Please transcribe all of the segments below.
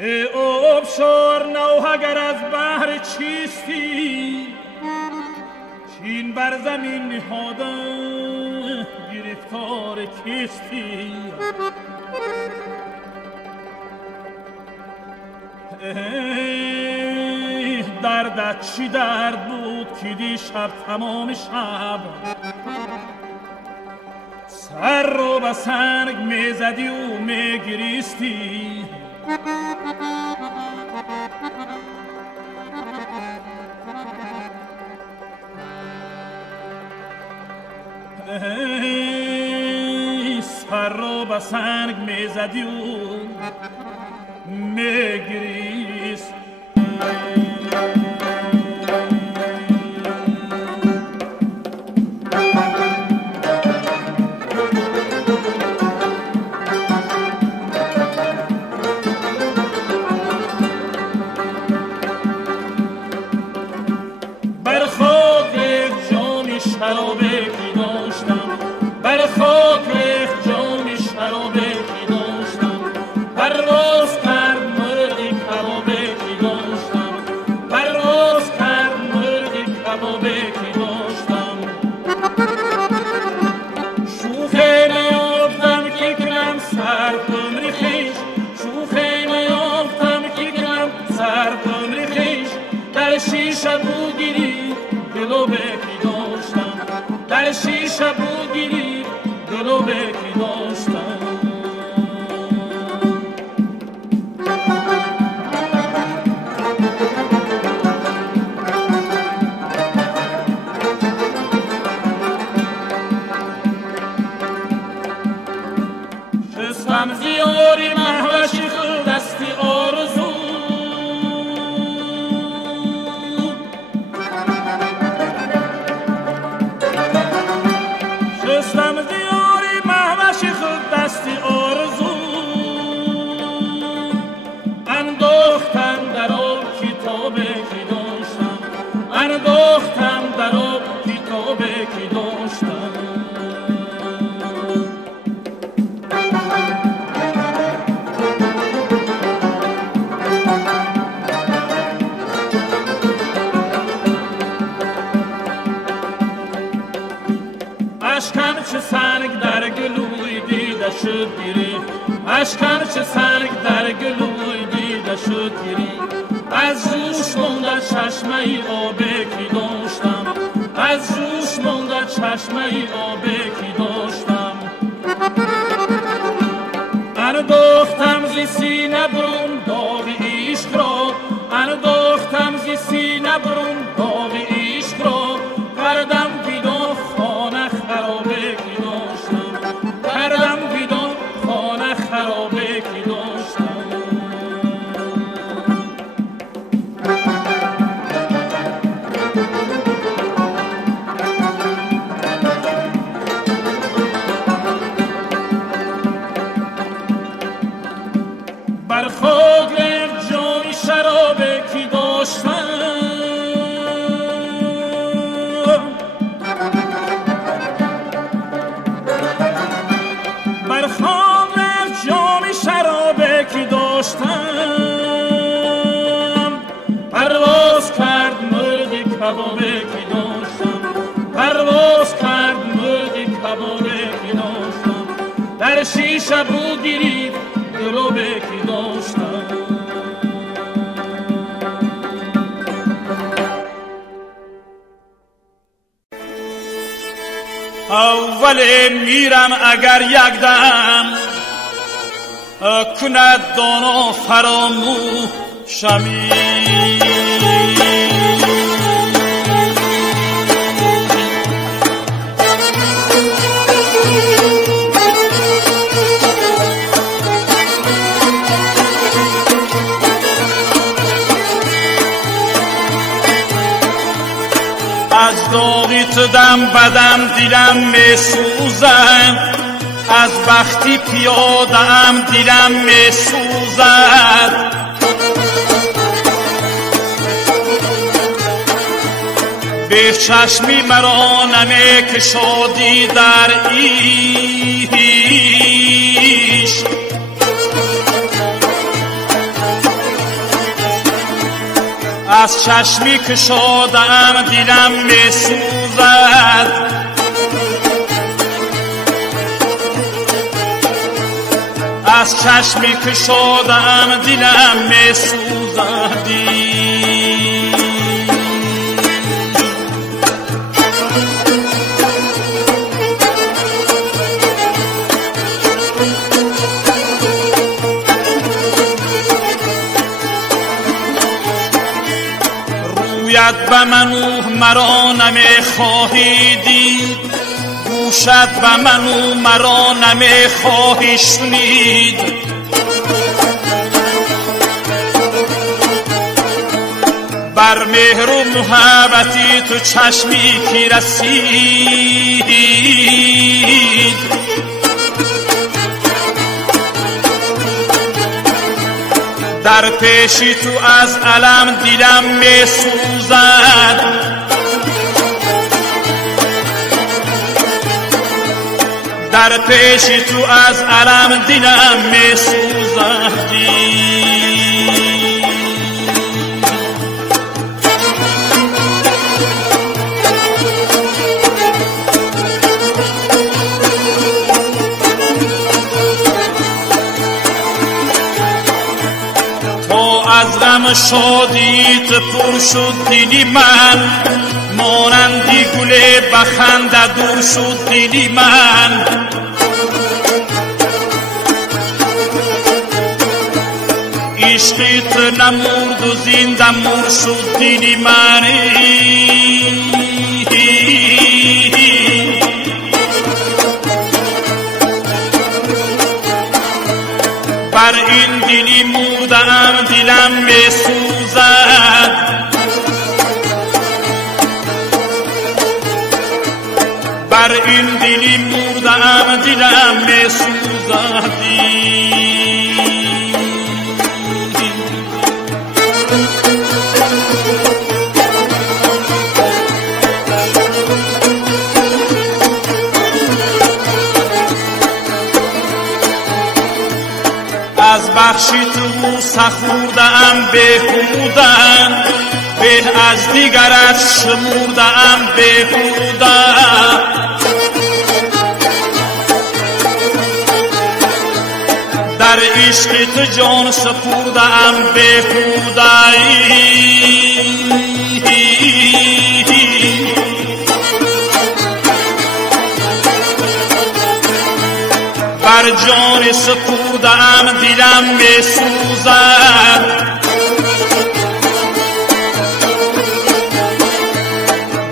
ای آبشار نوح اگر از بحر چیستی، چین بر زمین نهاده گرفتار کیستی. ای دردت چی درد بود که دیشب تمام شب سر رو به سنگ میزدی و میگریستی. ای سر رو به سنگ میزدی و میگریستی. شیشه بگیری دلو بکی داشتم. شستم زیاری محوشی خود دستی آرزو، شستم زیاری محوشی خود دستی آرزو. انداختم در آب کتابی که داشتم، انداختم در آب کتابی که داشتم. اشکم چه سنگ در گلوی دیده شد گیری، اشکم چه سنگ در گلوی دیده شد گیری. از جوش مونده چشمه ای آبی که داشتم، از جوش مونده چشمه ای آبی که داشتم. انداختم زی سینه برون داغ عشق را، انداختم زی سینه برون داغ عشق را. کردم پیدا خانه خرابه که داشتم، کردم پیدا خانه خرابه که داشتم. بر خاک ریخت جامی شرابه که داشتم، بر خاک ریخت جامی شرابه که داشتم. پرواز کرد مرغ کبابه که داشتم، پرواز کرد مرغ کبابه که داشتم. در شیشه بو گرفت دلوبه که داشتم. اول میرم اگر یک دم کند دانا فراموشمی. از داغی تو دم بدم دیلم می سوزد، از بختی پیاده ام دیلم می سوزد. به چشمی مرا نمی کشادی در عشق، از چشمی که شدم دیلم می سوزد، از چشمی که شدم دیلم می سوزدی. رویت به منو مرا نمی خواهی دید، گوشت به منو مرا نمی خواهی شنید. بر مهر و محبتی تو چشمی کی رسید، در پیشی تو از علم دیلم می سوزد، در پیشی تو از علم دیلم می سوزدی. از غم شادیت پر شد دلی من، مانندی گل بخنده دور شد دلی من. عشقیت نمرد و زنده مر شد دلی من. بر این دلی مردم دیلم می سوزد، بر این دلی مردم دیلم می سوزدی. از بخشی تو سخوردم بهودن، به از دیگرت شموردم بهودن. در عشق تو جان سپردم بهودن. بر جان سپردم دیلم می سوزد،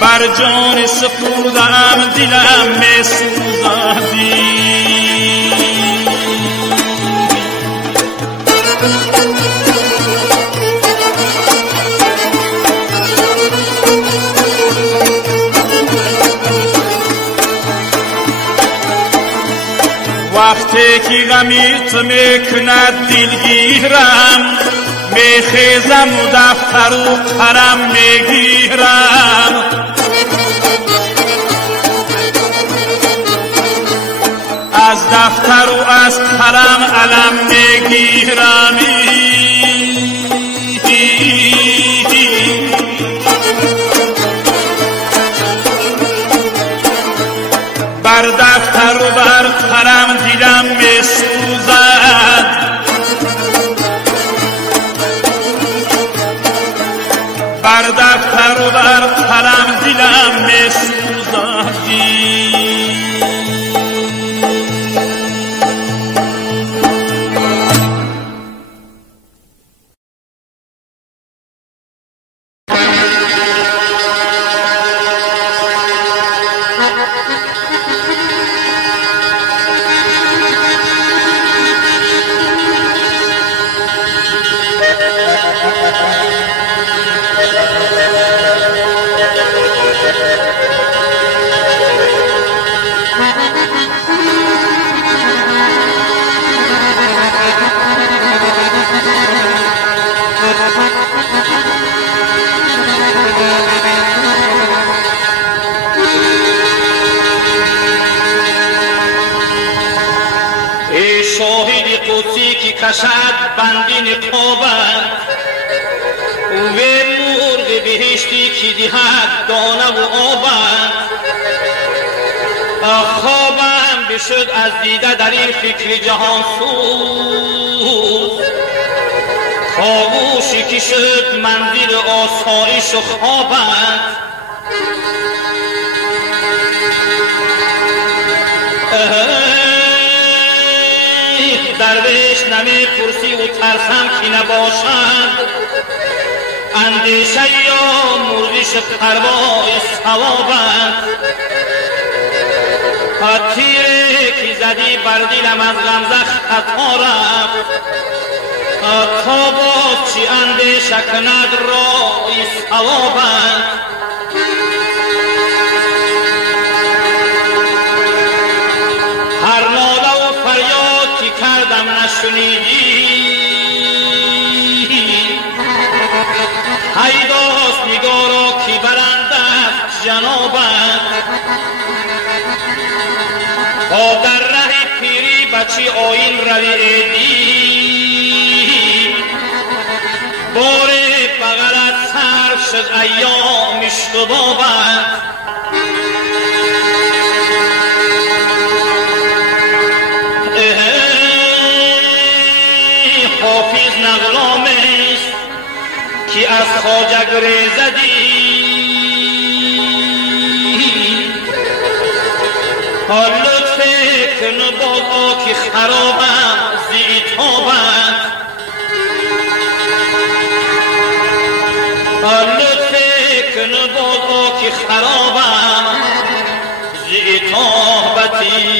بر جان سپردم دیلم می سوزدی. وقتی که غمیت میکند دلگیرم، میخیزم و دفتر و قلم میگیرم. از دفتر و از قلم علم میگیرم. بر دفتر و بر قلم دیلم می سوزد، بر دفتر و بر قلم دیلم می سوزدی. کشد بندی نقابت و به بهشتی که دیهد دانه و آبند خوابم بشد از دیده در این فکر جهان سوز کاوشی که شد منزل آسایش و خوابند درویش نمی پرسی و ترسم که نباشند اندیشه یا مرغش پروای ثوابند تیره که زدی بر دلم از غمزه خطا رفت تا باز چی اندیشه کند رای ثوابند هر ناله و فریاد که کردم نشنیدی حیداست نگارا که برند است جنابند تا در ره پیری بچی آیین روی ایدی بار بغلت صرف شد ایام اشتبابند حافظ نغلامیست که از خواجه گریزدی لطف کن باز آکی خرابم زیتابند لطف کن باز آکی خرابم زیتابتی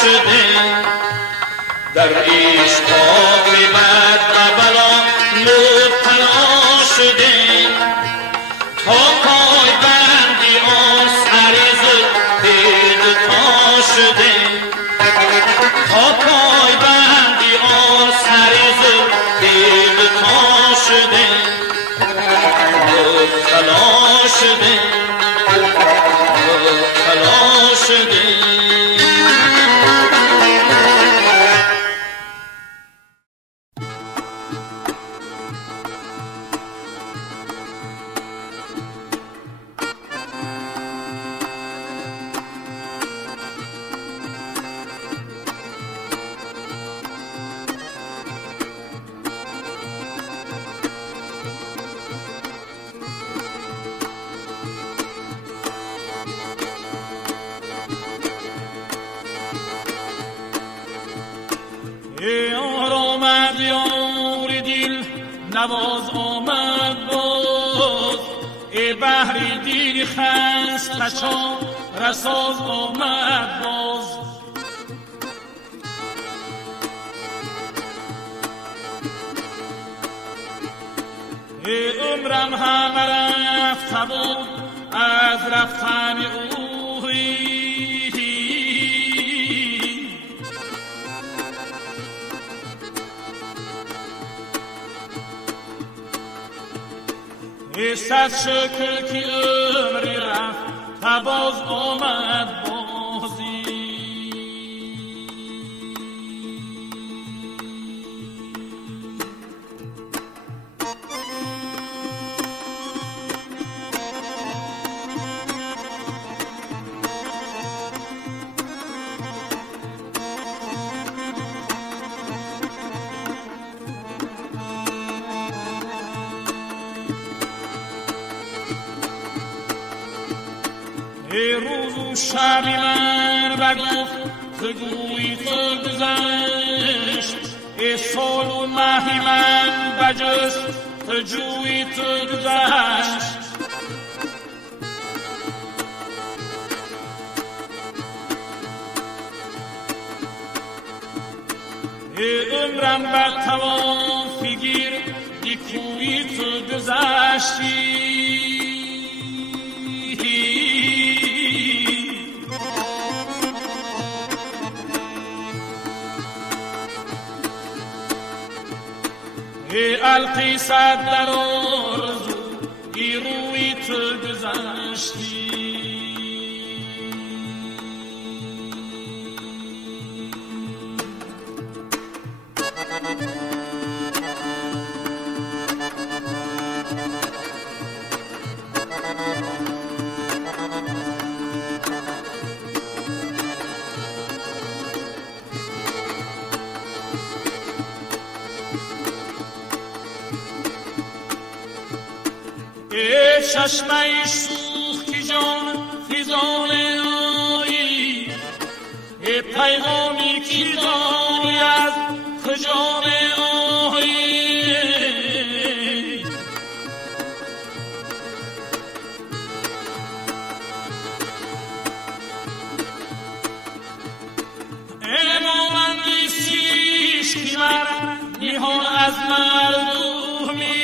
شده در عشق عاقبت و بلا مبتلا شده تا پای بندی آن سر زلف دوتا شده تا پای بندی آن سر زلف دوتا شده مبتلا شده مبتلا شده. یار آمد یار دل نواز آمد باز ای بحر دل خستشان رساز آمد باز ای عمرم همه رفته بود از رفتن اوی صد شکر که عمری رفت و باز آمد بازی ای روز و شب من بگفت که گویی تو گذشت ای سال و ماهی من بجست که جویی تو گذشت ای عمرم بر توان فگیر یکویی تو گذشتی ای القی صد در آرزو ای روی تو گذشتی ای چشمه سوخ که جان فیضان آیی ای پیغامی که داری از خجان آیی ای مانندی سیش که من نهان از مردمی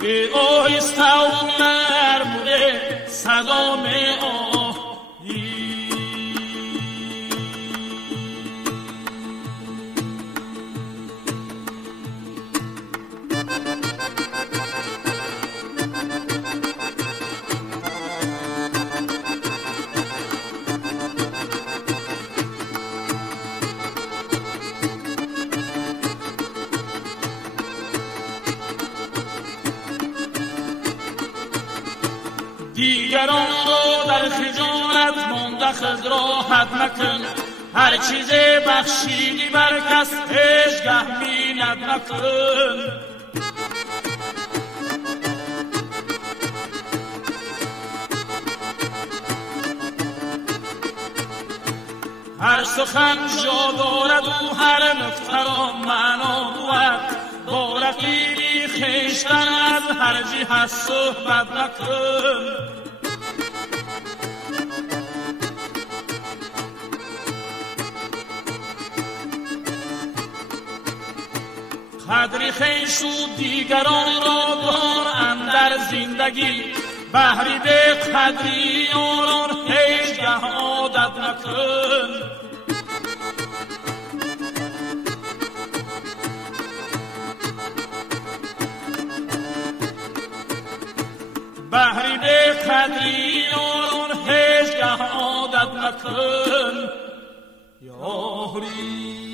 ای آهسته و مرموده صدام آهی دیگران را در خجالت مانده خود راحت مکن هر چیز بخشیدی بر کس هیچگه مینت مکن هر سخن جا دارد و هر نکته را معنا بود با رقیبی خویشتن از هر جهت صحبت نکن. قدری خویش و دیگران را دار اندر زندگی، بهری به قدری آنان هیچگه عادت نکن. بهری به قدری آنان هیچگه عادت نکن. یاری